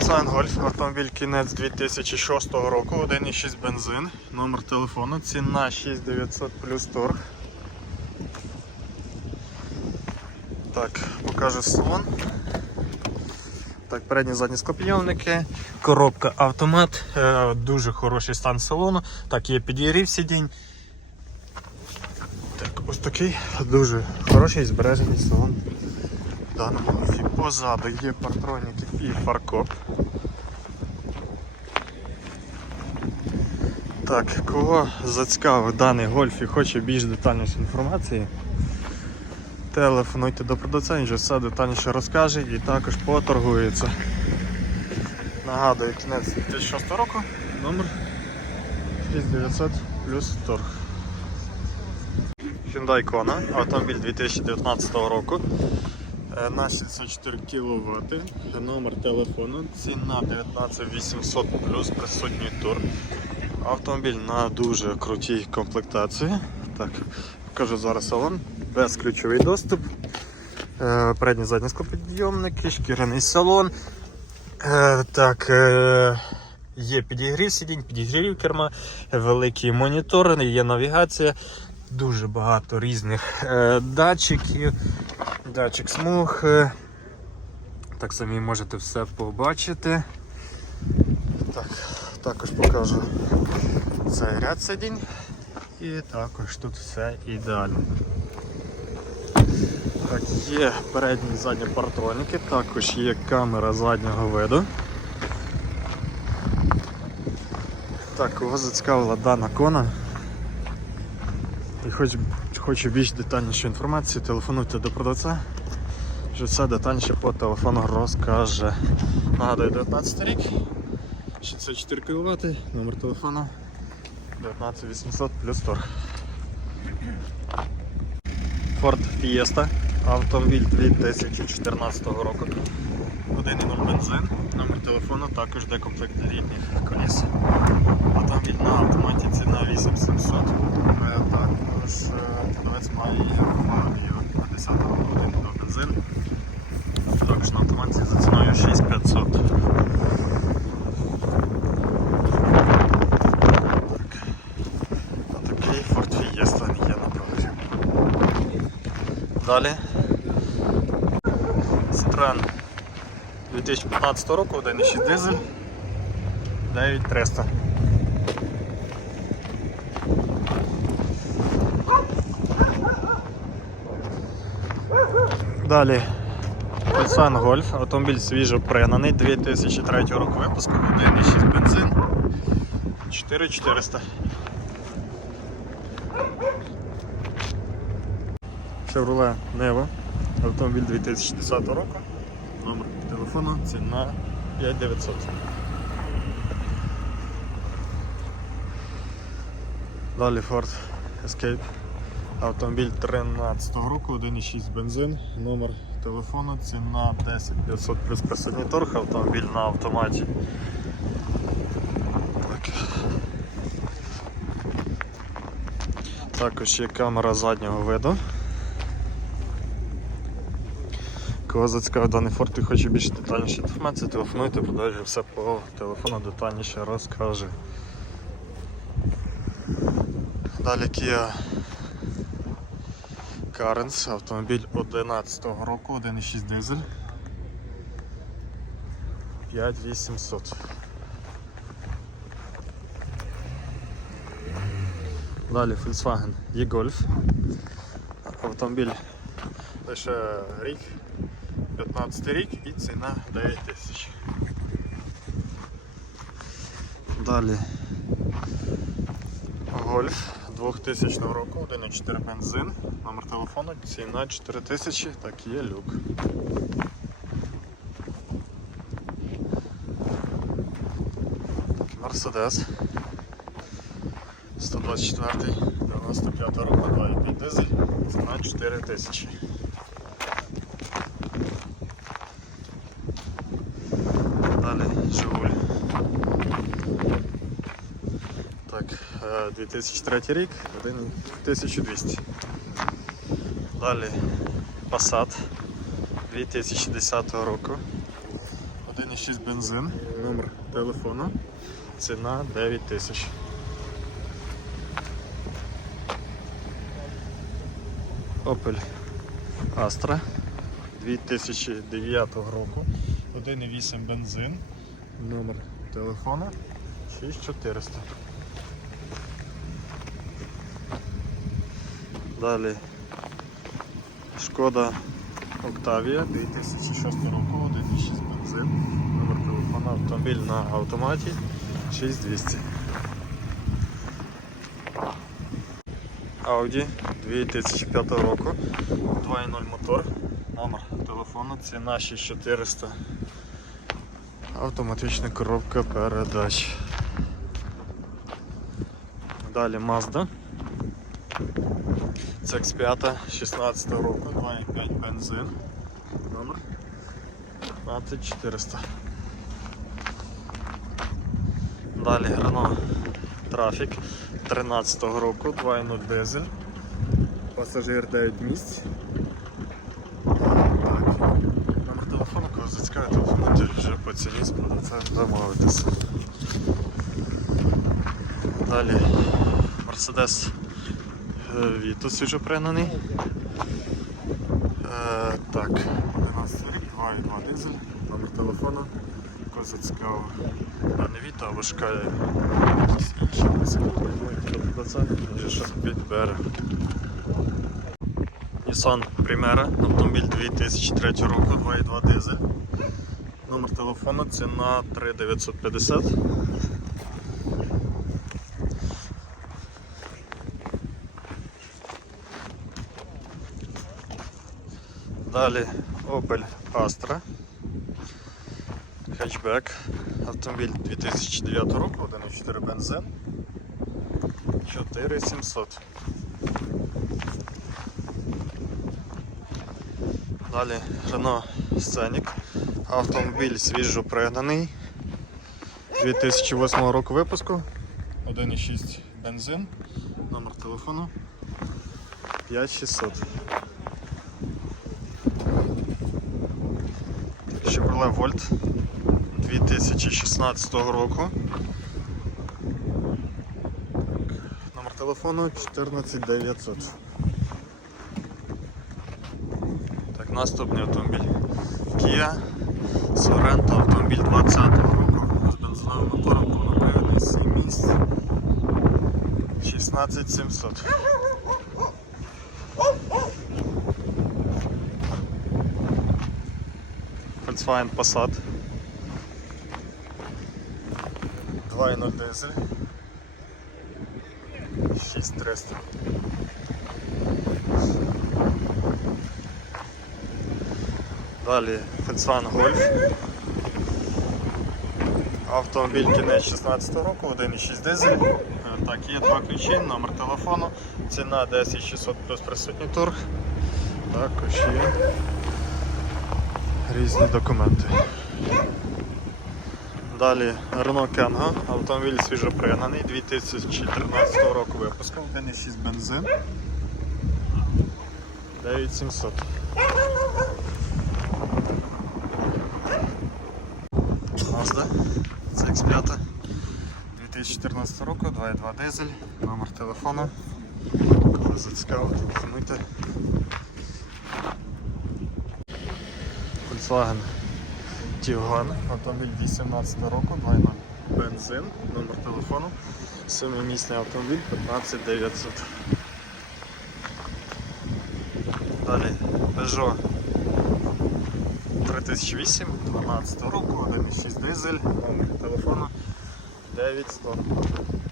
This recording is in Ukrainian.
Volkswagen Golf, автомобіль кінець 2006 року, 1,6 бензин, номер телефону, ціна 6900 плюс торг. Так, покажу салон. Так, передні задні склопідйомники, коробка автомат, е, дуже хороший стан салону. Так, є підігрів сидінь. Так, ось такий дуже хороший збережений салон. В даному позаду є партроніки і фаркоп. Так, кого зацікавив даний гольф і хоче більш детальніше інформації, телефонуйте до продавця, він вже все детальніше розкаже і також поторгується. Нагадую, кінець 2006 року, номер 6900 плюс торг. Hyundai Kona, автомобіль 2019 року. На 64 кВт, номер телефону, ціна 19800 плюс присутній тур. Автомобіль на дуже крутій комплектації. Так, покажу зараз салон, безключовий доступ, Е, передні задні склопідйомники, шкіряний салон. Е, Так, е, є підігрів сидінь, підігрів керма, великий монітор, є навігація, дуже багато різних датчиків, датчик смуг. Так самі можете все побачити. Так, також покажу цей ряд сидінь. І також тут все ідеально. Так, є передні і задні партроніки, також є камера заднього виду. Так, кого зацікавила дана кона і хоч, хоче більш детальнішу інформацію, телефонуйте до продавця, вже все детальніше по телефону розкаже. Нагадую, 19 рік, 64 кВт, номер телефону 19800 плюс торг. Ford Fiesta, автомобіль 2014 року. 1.0 бензин, номер телефону, також де комплект рідних коліс. Автомобіль на автоматі Також на автоматі за ціною 6500. Так. Отакий Ford Fiesta є на продажі. Далі. Citroen 2015 року, 1.6 дизель 9300. Далі Volkswagen Golf, автомобіль свіжо пригнаний, 2003 року випуску, 1.6 бензин, 4400. Chevrolet Nevo, автомобіль 2010 року, номер телефону, ціна 5900. Далі Ford Escape, автомобіль 13 року, 1.6 бензин, номер телефону, ціна 10500 плюс присутній торг, автомобіль на автоматі. Так. Також є камера заднього виду. Кого зацікавив даний форт і хоче більш детальніше інформації, телефонуйте, продовжує все по телефону детальніше розкаже. Далі Kia Carens, автомобіль 11 року, 1.6 дизель. 5800. Далі Volkswagen E-Golf. Автомобіль лише рік, 15 рік і ціна 9 тисяч. Далі Гольф 2000 року, 1.4 бензин, номер телефону, ціна 4000, так є люк. Мерседес 124 95 року, 2,5 дизель, ціна 4000. Далі Жигуль. Так, е, 2003 рік, 1200. Далі Passat 2010 року. 1,6 бензин, номер телефону, ціна 9 тисяч. Opel Astra 2009 року, 1,8 бензин, номер телефону 6400. Далі Шкода Октавія 2006 року, 1,6 бензин, номер телефону, автомобіль на автоматі 6200. Audi 2005 року, 2.0 мотор, номер телефону, ціна 6400. Автоматична коробка передач. Далі Mazda. CX5 16 року, 2.5 бензин. Номер 15400. Далі Renault Traffic 13 року, 2.0 дизель. Пасажир 9 місць. Так. Номер телефону, кого зацікавить, телефонуйте вже по ціні з продавцем домовитися. Далі Mercedes е, Vito свіжопригнаний. Е, так, 12 рік, 2.2 дизель, номер телефону. Кого. А не продавця, він вже щось підбере. Nissan Primera, автомобіль 2003 року, 2.2 дизель. Номер телефону, ціна 3950. Далі Opel Astra. Хетчбек. Автомобіль 2009 року, 1.4 бензин. 4700. Далі Renault Scenic. Автомобіль свіжо пригнаний. 2008 року випуску. 1,6 бензин. Номер телефону 5600. Chevrolet Volt 2016 року. Номер телефону 14900. Так, наступний автомобіль. Kia Sorento автомобіль 20 року. З бензиновим мотором повнопривідний 7 місць. 16700. Volkswagen Passat. 2.0 дизель. 6300. Далі Volkswagen Golf. Автомобіль кінець 16 року, 1.6 дизель. Е, Так, є два ключі, номер телефону, ціна 10600 плюс присутній торг. Також є різні документи. Далі Renault Kangoo, автомобіль свіжопригнаний, 2013 року випуску, 1.6 бензин. 9700. Mazda CX5 2014 року, 2.2 дизель, номер телефону. Коли зацікавив, телефонуйте. Volkswagen Tiguan, автомобіль 18 року, 2.0 бензин, номер телефону, 7-місний автомобіль 15900. Далі Peugeot 3008 12 року, 1.6 дизель, номер телефону 9100.